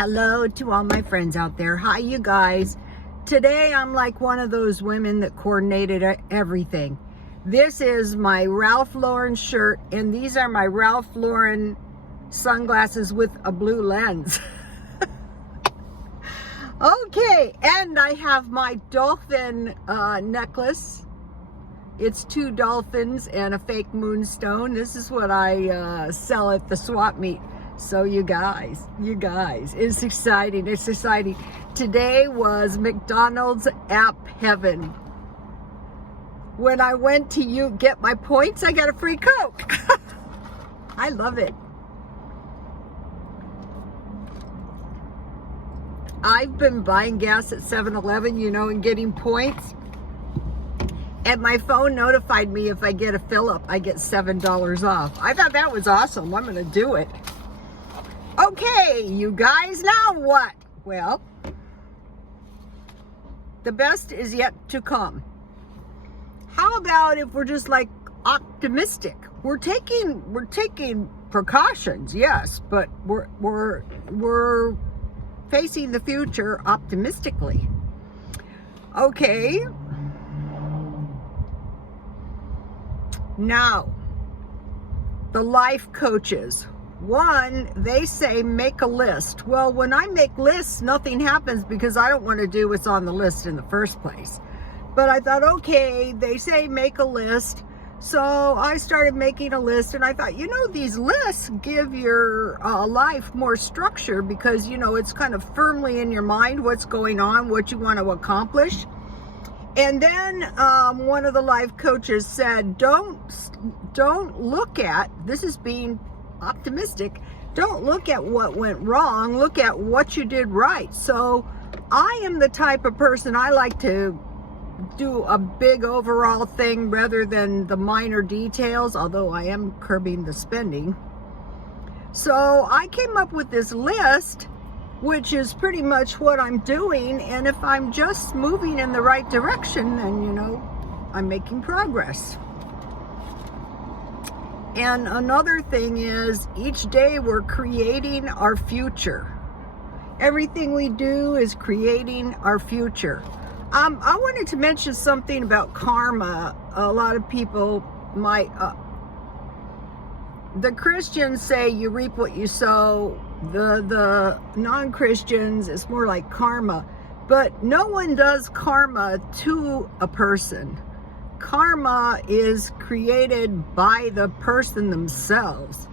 Hello to all my friends out there. Hi, you guys. Today I'm like one of those women that coordinated everything. This is my Ralph Lauren shirt, and these are my Ralph Lauren sunglasses with a blue lens. Okay, and I have my dolphin necklace. It's 2 dolphins and a fake moonstone. This is what I sell at the swap meet. So you guys, it's exciting. It's exciting. Today was McDonald's app heaven. When I went to get my points, I got a free Coke. I love it. I've been buying gas at 7-Eleven, and getting points. And my phone notified me if I get a fill up, I get $7 off. I thought that was awesome. I'm going to do it. Okay, you guys, now what? Well, the best is yet to come. How about if we're just like optimistic? We're taking precautions, yes, but we're facing the future optimistically. Okay. Now, the life coaches. One, they say make a list. Well, when I make lists, nothing happens because I don't want to do what's on the list in the first place. But I thought, okay, they say make a list. So I started making a list, and I thought, these lists give your life more structure because, it's kind of firmly in your mind what's going on, what you want to accomplish. And then one of the life coaches said, don't look at, this is being optimistic, don't look at what went wrong, look at what you did right. So I am the type of person, I like to do a big overall thing rather than the minor details, although I am curbing the spending. So I came up with this list, which is pretty much what I'm doing, and if I'm just moving in the right direction, then I'm making progress. And another thing is, each day we're creating our future. Everything we do is creating our future. I wanted to mention something about karma. A lot of people might, the Christians say you reap what you sow. The non-Christians, it's more like karma. But no one does karma to a person. Karma is created by the person themselves.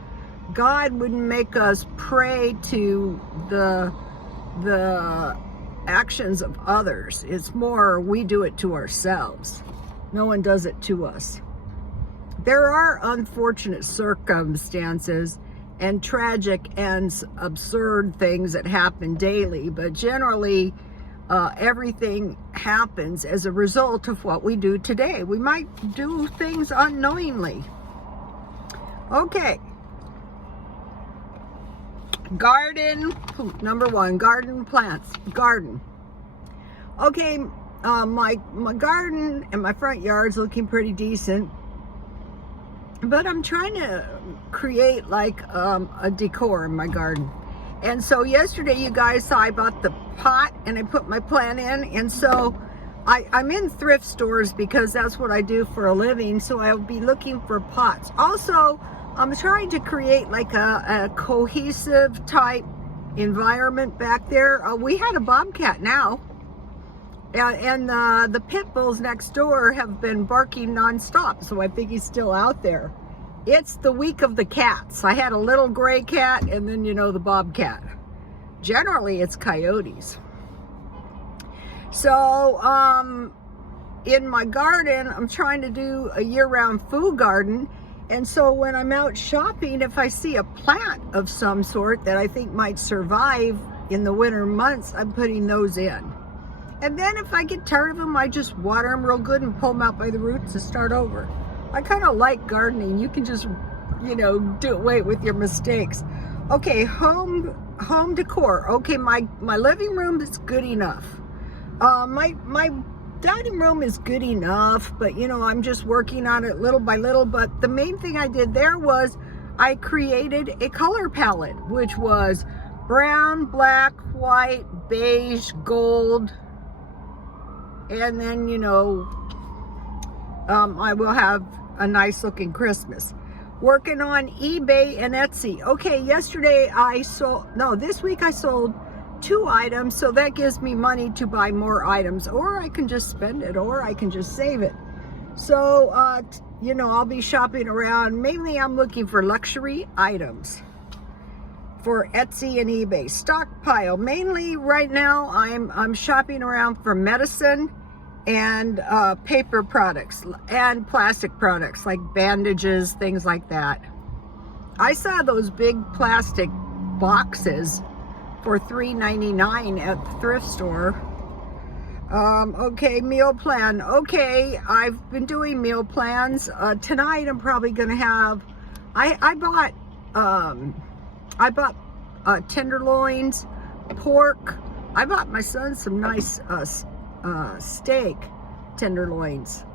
God wouldn't make us pray to the actions of others. It's more we do it to ourselves. No one does it to us. There are unfortunate circumstances and tragic and absurd things that happen daily, but generally everything happens as a result of what we do today. We might do things unknowingly. Okay. Garden, number 1, garden plants, garden. Okay, my garden and my front yard's looking pretty decent, but I'm trying to create like a decor in my garden. And so yesterday, you guys saw I bought the pot and I put my plant in. And so I'm in thrift stores because that's what I do for a living. So I'll be looking for pots. Also, I'm trying to create like a cohesive type environment back there. We had a bobcat now. And the pit bulls next door have been barking nonstop. So I think he's still out there. It's the week of the cats. I had a little gray cat and then, the bobcat. Generally, it's coyotes. So, in my garden, I'm trying to do a year-round food garden. And so when I'm out shopping, if I see a plant of some sort that I think might survive in the winter months, I'm putting those in. And then if I get tired of them, I just water them real good and pull them out by the roots and start over. I kind of like gardening. You can just, do away with your mistakes. Okay, home decor. Okay, my living room is good enough. My dining room is good enough, but I'm just working on it little by little. But the main thing I did there was I created a color palette, which was brown, black, white, beige, gold, and then, you know, I will have a nice looking Christmas. Working on eBay and Etsy. Okay, yesterday I sold, no, this week I sold 2 items, so that gives me money to buy more items, or I can just spend it, or I can just save it. So, you know, I'll be shopping around. Mainly I'm looking for luxury items for Etsy and eBay. Stockpile. Mainly right now I'm shopping around for medicine and paper products and plastic products like bandages, things like that. I saw those big plastic boxes for $3.99 at the thrift store. Okay, meal plan. Okay, I've been doing meal plans. Tonight I'm probably gonna have, I bought tenderloins, pork. I bought my son some nice steak tenderloins,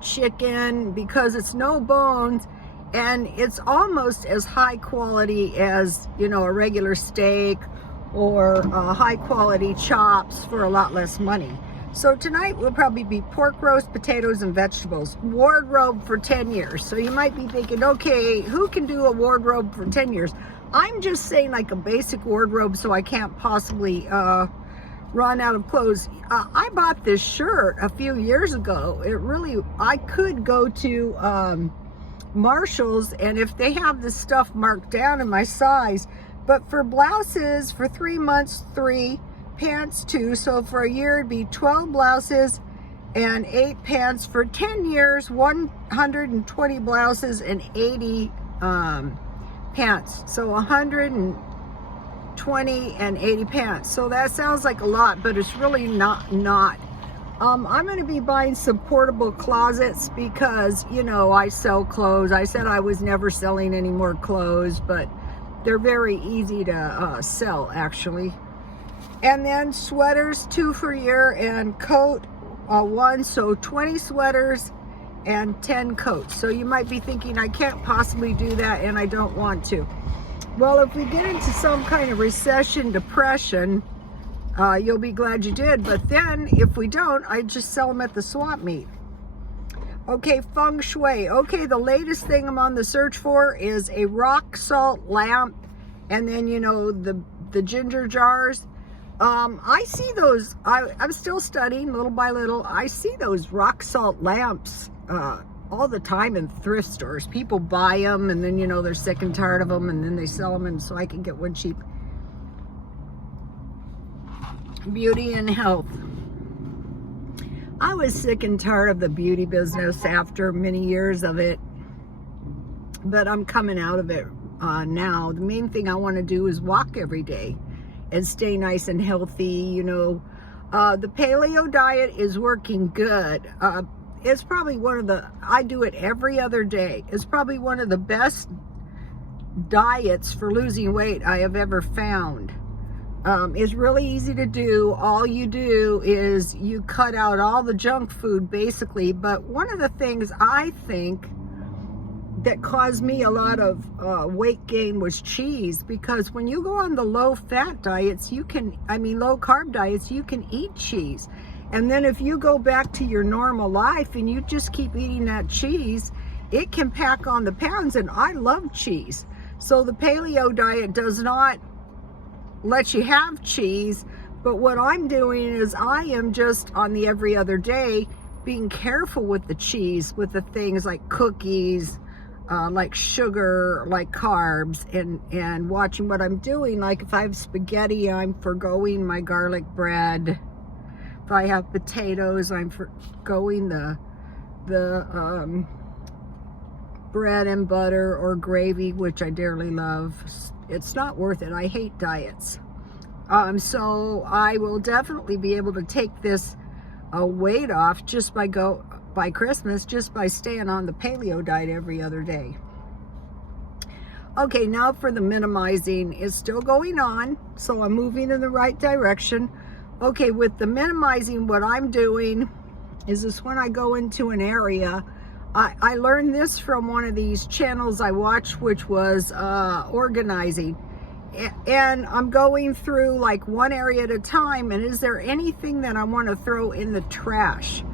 chicken, because it's no bones and it's almost as high quality as, you know, a regular steak or high quality chops for a lot less money. So tonight will probably be pork roast, potatoes, and vegetables. Wardrobe for 10 years. So you might be thinking, okay, who can do a wardrobe for 10 years? I'm just saying like a basic wardrobe, so I can't possibly run out of clothes. I bought this shirt a few years ago. I could go to Marshall's, and if they have this stuff marked down in my size, but for blouses, for 3 months, 3, pants 2, so for a year it'd be 12 blouses and 8 pants. For 10 years, 120 blouses and 80 pants, so 120 and 80 pants. So that sounds like a lot, but it's really not. I'm going to be buying some portable closets because, you know, I sell clothes. I said I was never selling any more clothes, but they're very easy to sell, actually. And then sweaters, 2 for a year, and coat 1, so 20 sweaters and 10 coats. So you might be thinking, I can't possibly do that, and I don't want to. Well, if we get into some kind of recession, depression, you'll be glad you did. But then if we don't, I just sell them at the swap meet. Okay, feng shui. Okay, the latest thing I'm on the search for is a rock salt lamp, and then, you know, the ginger jars. I see those, I'm still studying little by little. I see those rock salt lamps all the time in thrift stores. People buy them, and then, you know, they're sick and tired of them, and then they sell them, and so I can get one cheap. Beauty and health. I was sick and tired of the beauty business after many years of it, but I'm coming out of it now. The main thing I want to do is walk every day and stay nice and healthy. You know, the paleo diet is working good. It's probably one of the, I do it every other day. It's probably one of the best diets for losing weight I have ever found. It's really easy to do. All you do is you cut out all the junk food, basically. But one of the things I think that caused me a lot of weight gain was cheese, because when you go on the low fat diets, low carb diets, you can eat cheese. And then if you go back to your normal life and you just keep eating that cheese, it can pack on the pounds. And I love cheese. So the paleo diet does not let you have cheese, but what I'm doing is I am just on the every other day being careful with the cheese, with the things like cookies, like sugar, like carbs, and watching what I'm doing. Like if I have spaghetti, I'm forgoing my garlic bread. If I have potatoes, I'm forgoing the bread and butter or gravy, which I dearly love. It's not worth it. I hate diets. So I will definitely be able to take this weight off just by Christmas, just by staying on the paleo diet every other day. Okay, now for the minimizing. It's still going on, so I'm moving in the right direction. Okay, with the minimizing, what I'm doing is when I go into an area, I learned this from one of these channels I watched, which was organizing. And I'm going through like one area at a time, and is there anything that I want to throw in the trash?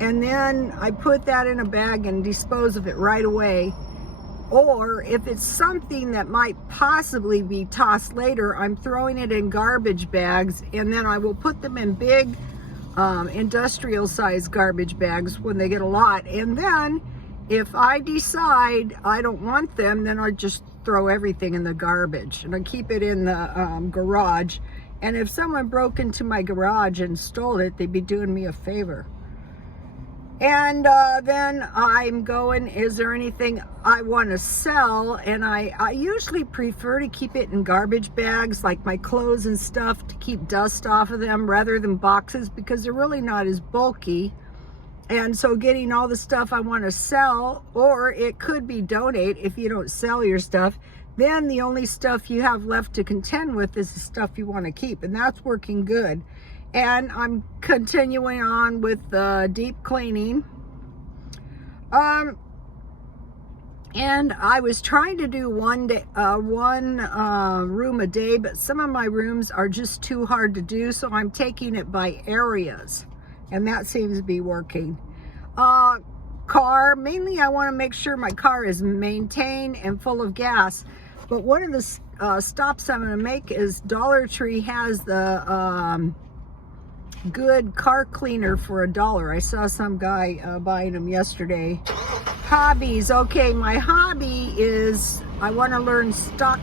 And then I put that in a bag and dispose of it right away. Or if it's something that might possibly be tossed later, I'm throwing it in garbage bags, and then I will put them in big industrial size garbage bags when they get a lot. And then if I decide I don't want them, then I just throw everything in the garbage, and I keep it in the garage. And if someone broke into my garage and stole it, they'd be doing me a favor. And then I'm going, is there anything I want to sell? And I usually prefer to keep it in garbage bags, like my clothes and stuff, to keep dust off of them rather than boxes, because they're really not as bulky. And so getting all the stuff I want to sell, or it could be donate if you don't sell your stuff, then the only stuff you have left to contend with is the stuff you want to keep. And that's working good. And I'm continuing on with deep cleaning. And I was trying to do one room a day, but some of my rooms are just too hard to do, so I'm taking it by areas, and that seems to be working. Car, mainly I want to make sure my car is maintained and full of gas. But one of the stops I'm going to make is Dollar Tree has the good car cleaner for $1. I saw some guy buying them yesterday. Hobbies. Okay, my hobby is I want to learn stock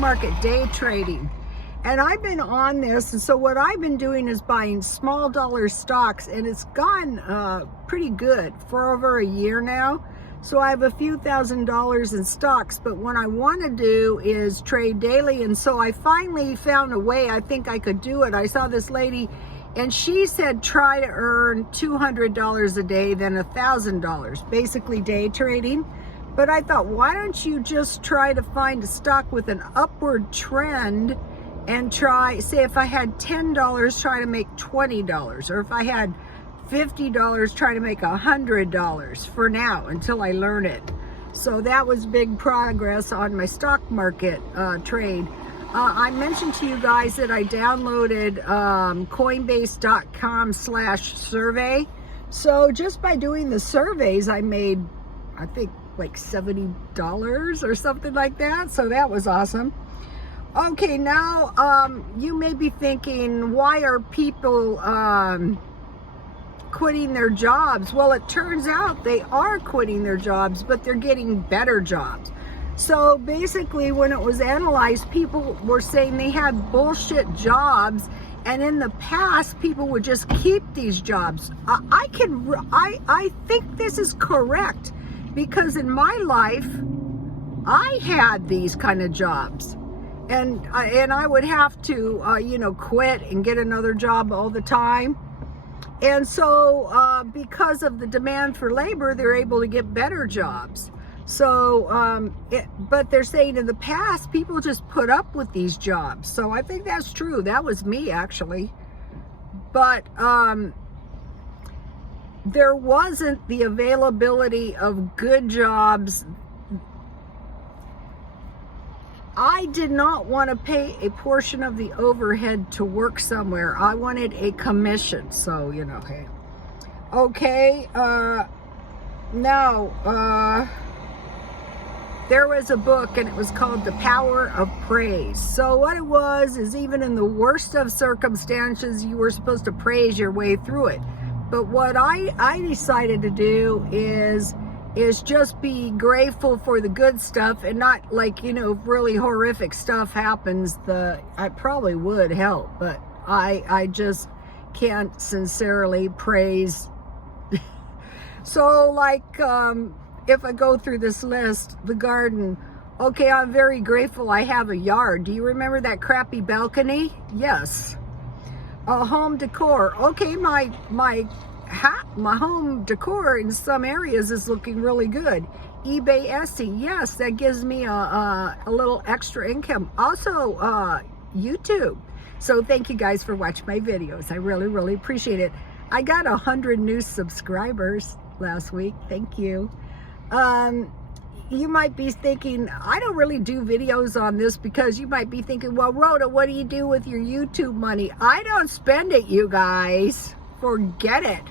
market day trading. And I've been on this, and so what I've been doing is buying small dollar stocks, and it's gone pretty good for over a year now. So I have a few $1,000s in stocks, but what I want to do is trade daily. And so I finally found a way I think I could do it. I saw this lady, and she said try to earn $200 a day, then $1,000, basically day trading. But I thought, why don't you just try to find a stock with an upward trend and try, say if I had $10, try to make $20, or if I had $50, try to make $100 for now until I learn it. So that was big progress on my stock market trade. I mentioned to you guys that I downloaded coinbase.com/survey. So just by doing the surveys, I made, I think, like $70 or something like that. So that was awesome. Okay, now you may be thinking, why are people quitting their jobs? Well, it turns out they are quitting their jobs, but they're getting better jobs. So basically, when it was analyzed, people were saying they had bullshit jobs, and in the past, people would just keep these jobs. I think this is correct, because in my life, I had these kind of jobs. And I would have to, quit and get another job all the time. And so because of the demand for labor, they're able to get better jobs. So, but they're saying in the past, people just put up with these jobs. So I think that's true. That was me, actually. But there wasn't the availability of good jobs. I did not want to pay a portion of the overhead to work somewhere. I wanted a commission. So, hey. Okay. Now, there was a book, and it was called The Power of Praise. So what it was is, even in the worst of circumstances, you were supposed to praise your way through it. But what I decided to do is just be grateful for the good stuff, and not like, if really horrific stuff happens, I probably would help, but I just can't sincerely praise. So like, if I go through this list, the garden, okay, I'm very grateful I have a yard. Do you remember that crappy balcony? Yes. Home decor. Okay, my home decor in some areas is looking really good. eBay Etsy, yes, that gives me a little extra income. Also, YouTube. So thank you guys for watching my videos. I really, really appreciate it. I got 100 new subscribers. last week. Thank you. You might be thinking, I don't really do videos on this, because you might be thinking, well, Rhoda, what do you do with your YouTube money? I don't spend it, you guys. Forget it.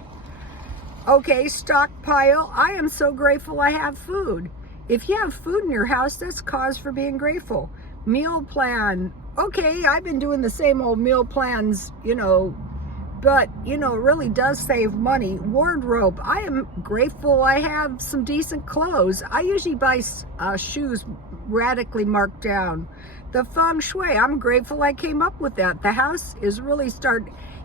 Okay, stockpile. I am so grateful I have food. If you have food in your house, that's cause for being grateful. Meal plan. Okay, I've been doing the same old meal plans, but, it really does save money. Wardrobe. I am grateful I have some decent clothes. I usually buy shoes radically marked down. The feng shui. I'm grateful I came up with that. The house is really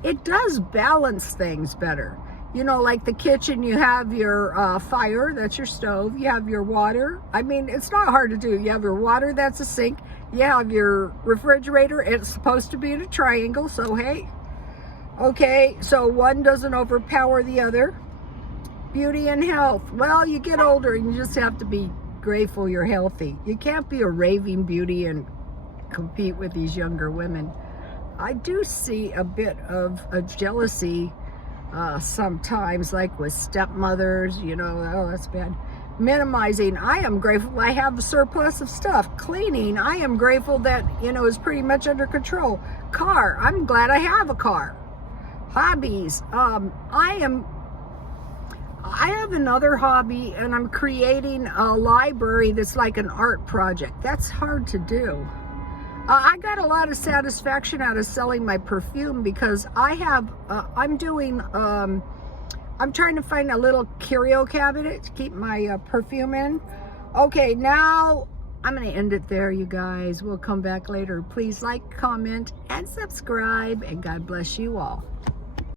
it does balance things better. Like the kitchen, you have your fire, that's your stove. You have your water. I mean, it's not hard to do. You have your water, that's a sink. You have your refrigerator. It's supposed to be in a triangle, so hey. Okay, so one doesn't overpower the other. Beauty and health. Well, you get older and you just have to be grateful you're healthy. You can't be a raving beauty and compete with these younger women. I do see a bit of a jealousy sometimes, like with stepmothers, oh, that's bad. Minimizing. I am grateful I have a surplus of stuff. Cleaning. I am grateful that, is pretty much under control. Car. I'm glad I have a car. Hobbies. I have another hobby, and I'm creating a library that's like an art project. That's hard to do. I got a lot of satisfaction out of selling my perfume, because I'm trying to find a little curio cabinet to keep my perfume in. Okay, now I'm going to end it there, you guys. We'll come back later. Please like, comment, and subscribe, and God bless you all.